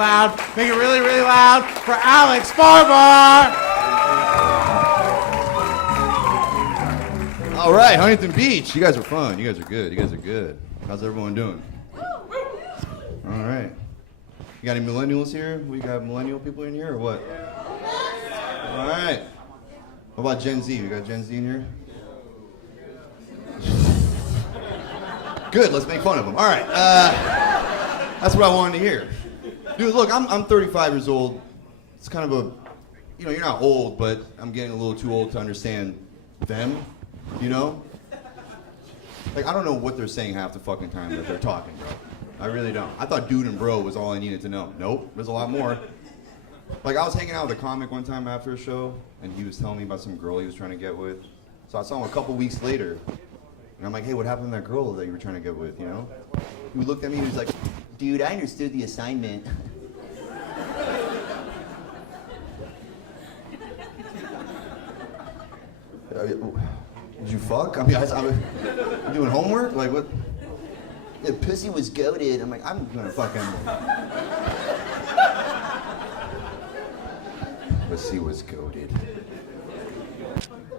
Loud. Make it really, really loud for Alex Farivar. All right, Huntington Beach. You guys are fun. You guys are good. You guys are good. How's everyone doing? All right. You got any millennials here? We got millennial people in here or what? All right. What about Gen Z? You got Gen Z in here? Good. Let's make fun of them. All right. That's what I wanted to hear. Dude, look, I'm 35 years old. It's kind of a, you're not old, but I'm getting a little too old to understand them, you know? Like, I don't know what they're saying half the fucking time that they're talking, bro. I really don't. I thought dude and bro was all I needed to know. Nope, there's a lot more. Like, I was hanging out with a comic one time after a show, and he was telling me about some girl he was trying to get with. So I saw him a couple weeks later, and I'm like, hey, what happened to that girl that you were trying to get with, you know? He looked at me and he was like, dude, I understood the assignment. Did you fuck? I mean, I'm doing homework? Like, what? The pussy was goated. I'm like, I'm gonna fucking... Pussy was goated.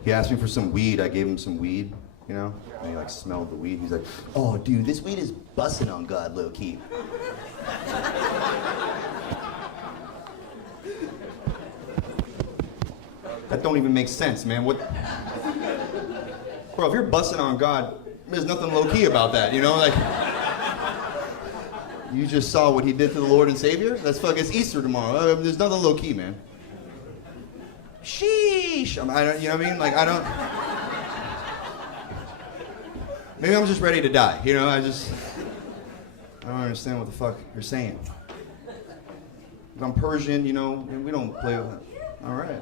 He asked me for some weed. I gave him some weed, you know? And he, like, smelled the weed. He's like, oh, dude, this weed is busting on God, low-key. That don't even make sense, man. What? Bro, if you're busting on God, there's nothing low-key about that, you know? Like, you just saw what he did to the Lord and Savior? That's fucking, it's Easter tomorrow. There's nothing low-key, man. Sheesh. I don't, you know what I mean? Like, I don't... Maybe I'm just ready to die, you know? I don't understand what the fuck you're saying. I'm Persian, you know, and we don't play with that. All right.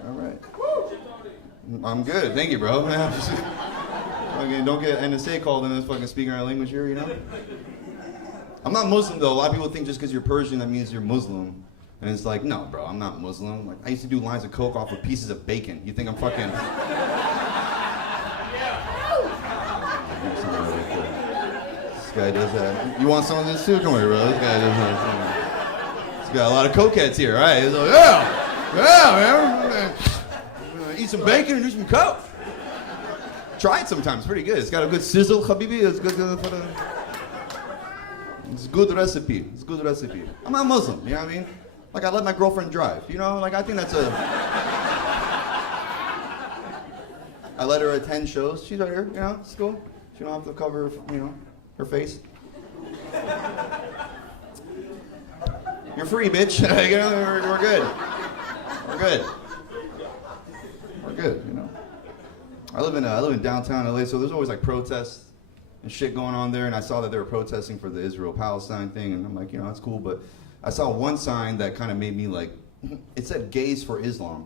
I'm good, thank you, bro. Okay, don't get NSA called in this fucking speaking our language here, you know? I'm not Muslim, though. A lot of people think just because you're Persian, that means you're Muslim. And it's like, no, bro, I'm not Muslim. Like, I used to do lines of coke off of pieces of bacon. You think I'm fucking... This guy does that. You want some of this too? Come here, bro. This guy does that. He's got a lot of cokeheads here, right? He's like, yeah, man. Eat some bacon and do some coke. Try it sometimes. It's pretty good. It's got a good sizzle, habibi. It's good for the... It's a good recipe. It's a good recipe. I'm not Muslim, you know what I mean? Like, I let my girlfriend drive, you know? Like, I think that's a... I let her attend shows. She's right here, you know? It's cool. She don't have to cover, you know, her face. You're free, bitch. You know, we're good. We're good. We're good, you know? I live in downtown LA, so there's always, like, protests and shit going on there, and I saw that they were protesting for the Israel-Palestine thing, and I'm like, you know, that's cool, but I saw one sign that kind of made me like, it said gays for Islam.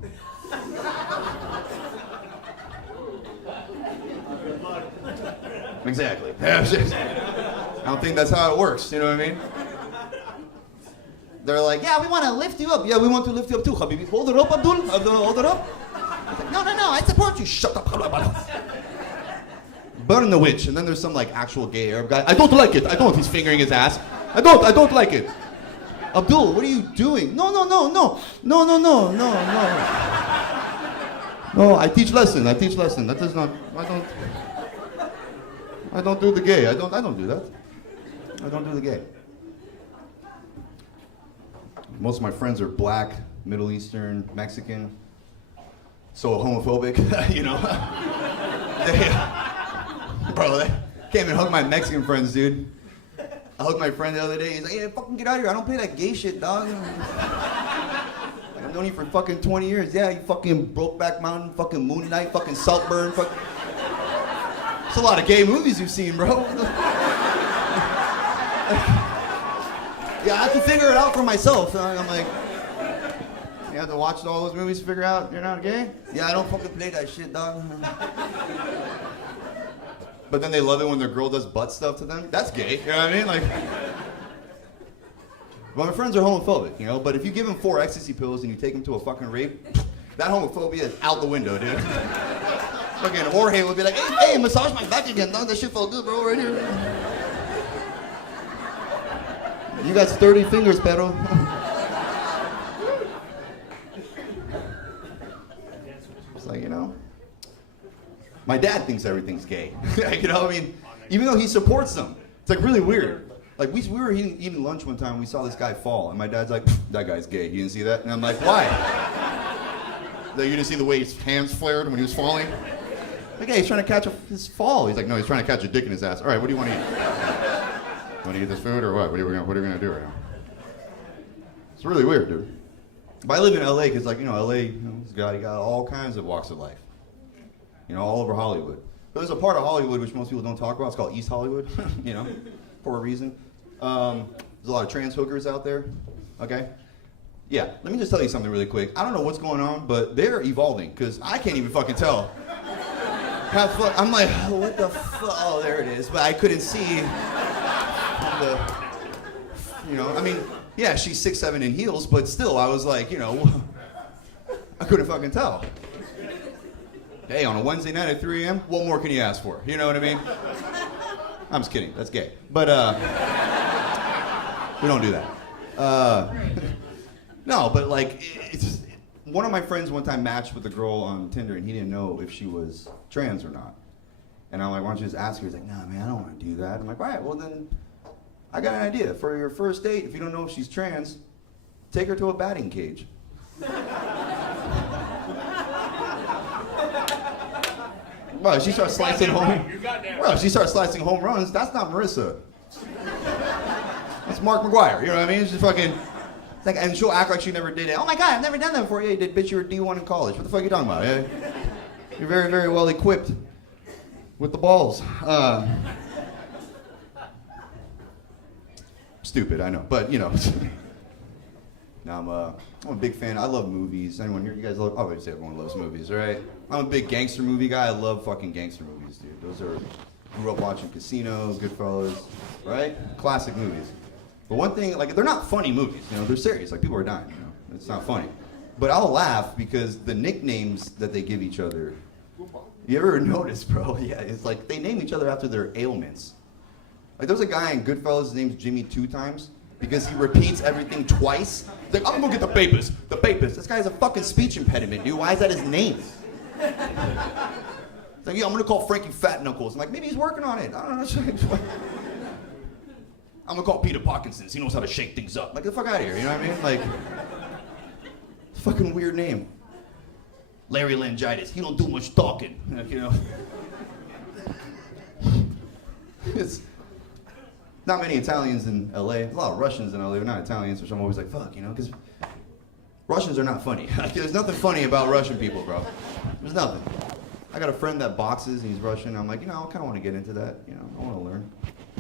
Exactly. I don't think that's how it works, you know what I mean? They're like, yeah, we want to lift you up. Yeah, we want to lift you up too, Habibi. Hold it up, Abdul. Hold it up. Like, no, I support you. Shut up. Burn the witch. And then there's some like actual gay Arab guy. I don't like it. I don't. He's fingering his ass. I don't like it. Abdul, what are you doing? No. No, I teach lesson. That does not. I don't do the gay. I don't do that. I don't do the gay. Most of my friends are black, Middle Eastern, Mexican. So homophobic, you know. Bro, they came and hugged my Mexican friends, dude. I hugged my friend the other day. He's like, hey, fucking get out of here. I don't play that gay shit, dog. I've known you for fucking 20 years. Yeah, you fucking Brokeback Mountain, fucking Moon Knight, fucking Saltburn, fucking... It's a lot of gay movies you've seen, bro. Yeah, I have to figure it out for myself. I'm like, you have to watch all those movies to figure out you're not gay? Yeah, I don't fucking play that shit, dog. But then they love it when their girl does butt stuff to them. That's gay, you know what I mean? Like, well, my friends are homophobic, you know, but if you give them 4 ecstasy pills and you take them to a fucking rape, that homophobia is out the window, dude. Fucking Jorge would be like, hey, massage my back again, dog. That shit felt good, bro, right here. You got sturdy fingers, pero. My dad thinks everything's gay. You know, I mean, even though he supports them, it's like really weird. Like we were eating lunch one time, and we saw this guy fall, and my dad's like, "That guy's gay. You didn't see that?" And I'm like, "Why?" Like, you didn't see the way his hands flared when he was falling? Like, hey, he's trying to catch his fall. He's like, "No, he's trying to catch a dick in his ass." All right, what do you want to eat? Want to eat this food or what? What are we gonna do right now? It's really weird, dude. But I live in LA because, like, you know, LA, you know, he got all kinds of walks of life. You know, all over Hollywood. But there's a part of Hollywood which most people don't talk about. It's called East Hollywood, you know, for a reason. There's a lot of trans hookers out there, okay? Yeah, let me just tell you something really quick. I don't know what's going on, but they're evolving, because I can't even fucking tell. I'm like, oh, what the fuck? Oh, there it is. But I couldn't see the, you know, I mean, yeah, she's 6'7" in heels, but still, I was like, you know, I couldn't fucking tell. Hey, on a Wednesday night at 3 a.m., what more can you ask for? You know what I mean? I'm just kidding, that's gay. But, we don't do that. No, but like, it's, one of my friends one time matched with a girl on Tinder, and he didn't know if she was trans or not. And I'm like, why don't you just ask her? He's like, nah, man, I don't want to do that. I'm like, all right, well then, I got an idea. For your first date, if you don't know if she's trans, take her to a batting cage. Well, she starts slicing home runs. That's not Marissa. That's Mark McGuire. You know what I mean? She's fucking, like, and she'll act like she never did it. Oh my God, I've never done that before. Yeah, you did. Bitch, you were D1 in college. What the fuck are you talking about? Yeah? You're very, very well equipped with the balls. Stupid, I know, but you know. Now I'm a big fan. I love movies. Anyone here? You guys love? Obviously, everyone loves movies, right? I'm a big gangster movie guy. I love fucking gangster movies, dude. Those are, grew up watching Casino, Goodfellas, right? Classic movies. But one thing, like, they're not funny movies. You know, they're serious. Like, people are dying. You know, it's not funny. But I'll laugh because the nicknames that they give each other. You ever notice, bro? Yeah, it's like they name each other after their ailments. Like, there's a guy in Goodfellas, his name's Jimmy 2 times. Because he repeats everything twice. He's like, I'm gonna get the papers. The papers. This guy has a fucking speech impediment, dude. Why is that his name? He's like, yeah, I'm gonna call Frankie Fat Knuckles. I'm like, maybe he's working on it. I don't know. I'm gonna call Peter Parkinson's. He knows how to shake things up. Like, get the fuck out of here. You know what I mean? Like, fucking weird name. Larry Langitis. He don't do much talking. Like, you know. It's not many Italians in LA. A lot of Russians in LA, but not Italians, which I'm always like, fuck, you know, because Russians are not funny. There's nothing funny about Russian people, bro. There's nothing. I got a friend that boxes, and he's Russian. I'm like, you know, I kind of want to get into that. You know, I want to learn.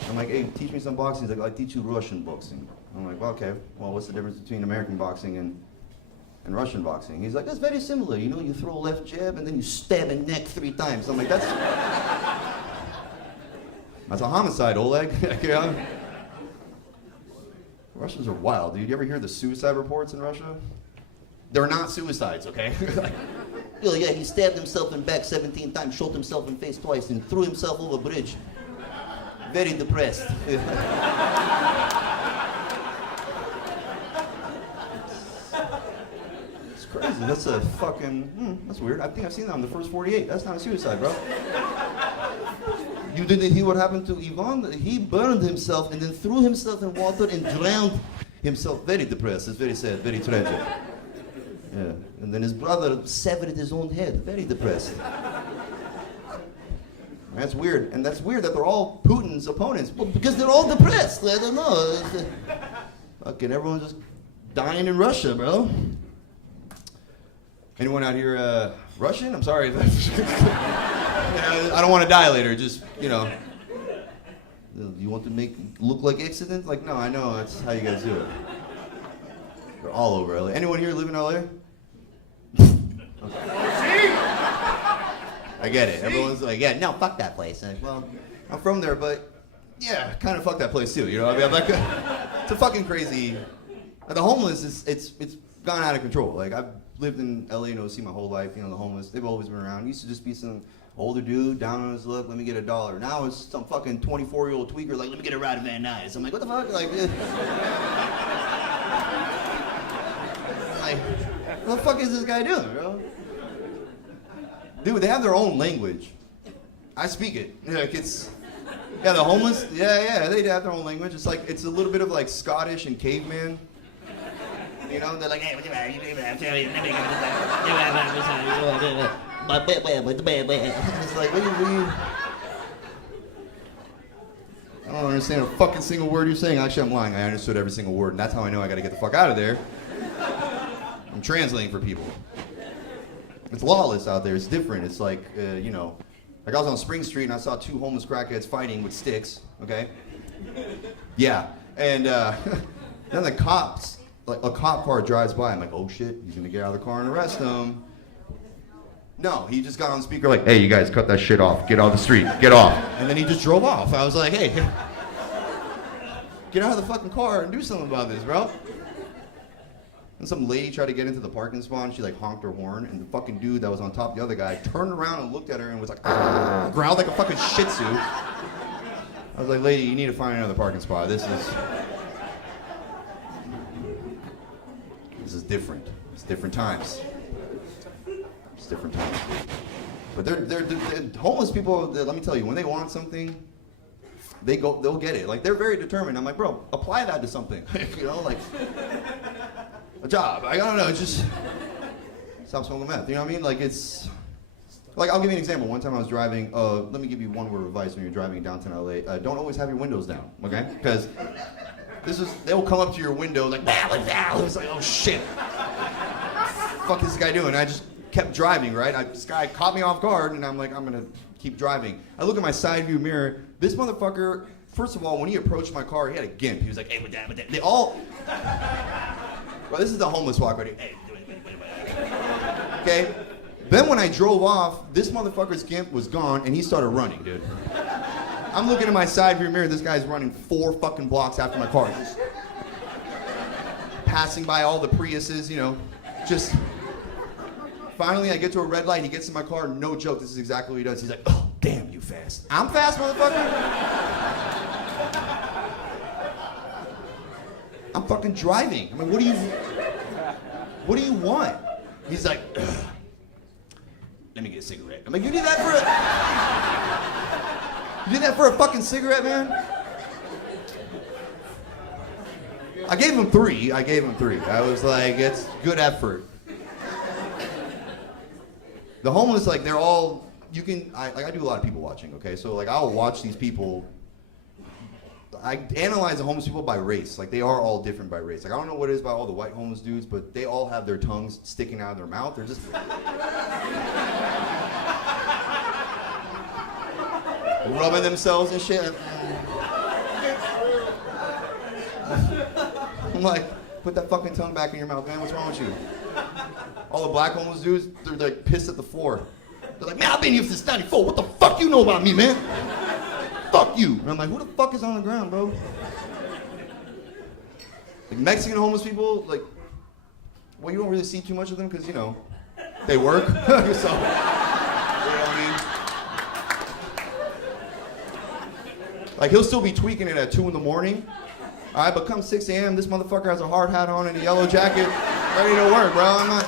I'm like, hey, teach me some boxing. He's like, I teach you Russian boxing. I'm like, well, okay. Well, what's the difference between American boxing and Russian boxing? He's like, that's very similar. You know, you throw a left jab, and then you stab a neck 3 times. I'm like, that's a homicide, Oleg. You know? Russians are wild, dude. You ever hear the suicide reports in Russia? They're not suicides, okay? Oh yeah, he stabbed himself in back 17 times, shot himself in face twice, and threw himself over a bridge. Very depressed. It's crazy. That's a fucking, that's weird. I think I've seen that on the first 48. That's not a suicide, bro. You didn't hear what happened to Ivan? He burned himself and then threw himself in water and drowned himself. Very depressed. It's very sad, very tragic. Yeah. And then his brother severed his own head. Very depressed. That's weird. And that's weird that they're all Putin's opponents. Well, because they're all depressed. I don't know. Fucking everyone's just dying in Russia, bro. Anyone out here Russian? I'm sorry. I don't want to die later. Just, you know. You want to look like accident? Like, no, I know. That's how you guys do it. They're all over LA. Anyone here live in LA? Okay. I get it. Everyone's like, yeah, no, fuck that place. Like, well, I'm from there, but yeah, kind of fuck that place too. You know, I mean, I'm like, it's a fucking crazy. The homeless it's gone out of control. Like, I've lived in LA and OC my whole life. You know, the homeless, they've always been around. It used to just be some older dude down on his luck. Let me get $1. Now it's some fucking 24-year-old tweaker like, let me get a ride of Van Nuys. I'm like, what the fuck? Like, what the fuck is this guy doing, bro? Dude, they have their own language. I speak it. Like it's, yeah, the homeless, yeah, they have their own language. It's like, it's a little bit of like Scottish and caveman. You know, they're like, hey, it's like, what do you, I don't understand a fucking single word you're saying. Actually, I'm lying. I understood every single word, and that's how I know I gotta get the fuck out of there. I'm translating for people. It's lawless out there. It's different. It's like, you know, like I was on Spring Street and I saw two homeless crackheads fighting with sticks, okay? Yeah, and then the cops, like a cop car drives by. I'm like, oh shit, he's gonna get out of the car and arrest him. No, he just got on speaker like, hey, you guys, cut that shit off. Get off the street. Get off. And then he just drove off. I was like, hey, get out of the fucking car and do something about this, bro. And some lady tried to get into the parking spot and she like honked her horn, and the fucking dude that was on top of the other guy turned around and looked at her and was like, ah, growled like a fucking shih tzu. I was like, lady, you need to find another parking spot. This is different. It's different times. It's different times. But they're homeless people, let me tell you, when they want something, they'll get it. Like, they're very determined. I'm like, bro, apply that to something. You know, like a job. I don't know, it's just stop smoking meth. You know what I mean? Like, it's like, I'll give you an example. One time I was driving, let me give you one word of advice when you're driving in downtown LA. Don't always have your windows down, okay? Because they'll come up to your window like, what's that? It's like, oh shit. Fuck is this guy doing? I just kept driving, right? This guy caught me off guard, and I'm like, I'm gonna keep driving. I look at my side view mirror. This motherfucker, first of all, when he approached my car, he had a gimp. He was like, hey, with that. They all, well, this is the homeless walk right here. Hey, okay? Then when I drove off, this motherfucker's gimp was gone, and he started running, dude. I'm looking at my side view mirror, this guy's running 4 fucking blocks after my car. Just passing by all the Priuses, you know, just... Finally, I get to a red light, he gets in my car, no joke, this is exactly what he does. He's like, oh, damn, you fast. I'm fast, motherfucker? I'm fucking driving. I mean, what do you want? He's like, ugh. Let me get a cigarette. I'm like, you did that for a fucking cigarette, man? I gave him 3. I was like, it's good effort. The homeless, like, they're all, I do a lot of people watching, okay? So, like, I'll watch these people. I analyze the homeless people by race. Like, they are all different by race. Like, I don't know what it is about all the white homeless dudes, but they all have their tongues sticking out of their mouth. They're just... rubbing themselves and shit. I'm like, put that fucking tongue back in your mouth, man. What's wrong with you? All the black homeless dudes, they're like pissed at the floor. They're like, man, I've been here since '94. What the fuck you know about me, man? Fuck you. And I'm like, who the fuck is on the ground, bro? Like Mexican homeless people, like, well, you don't really see too much of them because, you know, they work. So, you know what I mean? Like, he'll still be tweaking it at 2 in the morning. All right, but come 6 a.m., this motherfucker has a hard hat on and a yellow jacket, ready to work, bro. I'm not,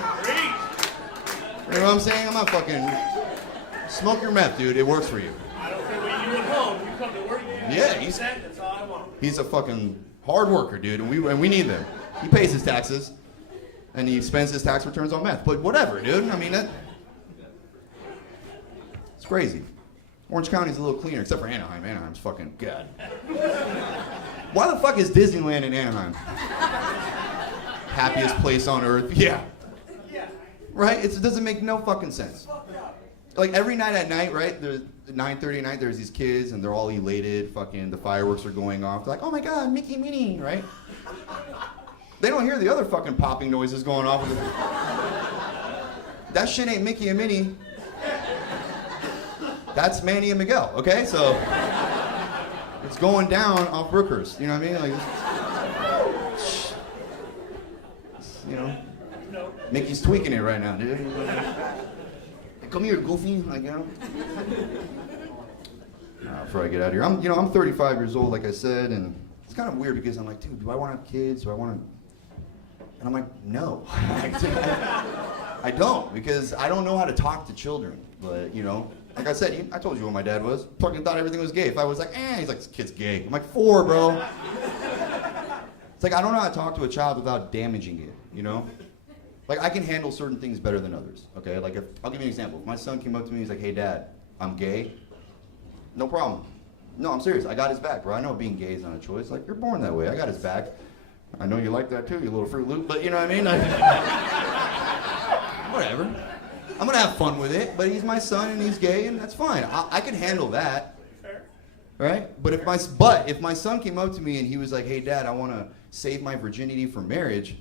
you know what I'm saying? I'm not fucking, smoke your meth, dude. It works for you. I don't care what you do at home. You come to work, you Yeah, that's all I want. he's a fucking hard worker, dude, and we need them. He pays his taxes, and he spends his tax returns on meth. But whatever, dude. I mean, it's crazy. Orange County's a little cleaner, except for Anaheim. Anaheim's fucking god. Why the fuck is Disneyland in Anaheim? Happiest place on earth. Yeah. Right? It doesn't make no fucking sense. Like every night at night, right? There's 9:30 at night. There's these kids, and they're all elated. Fucking the fireworks are going off. They're like, oh my god, Mickey Minnie, right? They don't hear the other fucking popping noises going off. That shit ain't Mickey and Minnie. That's Manny and Miguel. Okay, so. It's going down off Brookhurst, you know what I mean? Like, you know, Mickey's tweaking it right now, dude. Come here, Goofy, like, you know. Before I get out of here, I'm 35 years old, like I said, and it's kind of weird because I'm like, dude, do I want to have kids? Do I want to? And I'm like, no, I don't, because I don't know how to talk to children, but you know. Like I said, I told you what my dad was. Fucking thought everything was gay. If I was like, he's like, this kid's gay. I'm like, 4, bro. It's like, I don't know how to talk to a child without damaging it, you know? Like, I can handle certain things better than others, okay? Like, I'll give you an example. If my son came up to me and he's like, hey, Dad, I'm gay. No problem. No, I'm serious. I got his back, bro. I know being gay is not a choice. Like, you're born that way. I got his back. I know you like that, too, you little Fruit Loop. But you know what I mean? Like, whatever. I'm gonna have fun with it, but he's my son and he's gay, and that's fine. I can handle that, right? But if my son came up to me and he was like, "Hey, Dad, I want to save my virginity for marriage,"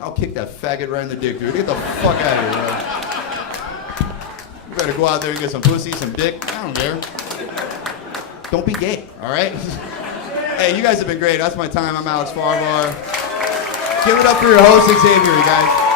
I'll kick that faggot right in the dick, dude. Get the fuck out of here, bro. You better go out there and get some pussy, some dick. I don't care. Don't be gay, all right? Hey, you guys have been great. That's my time. I'm Alex Farivar. Give it up for your host, Xavier, you guys.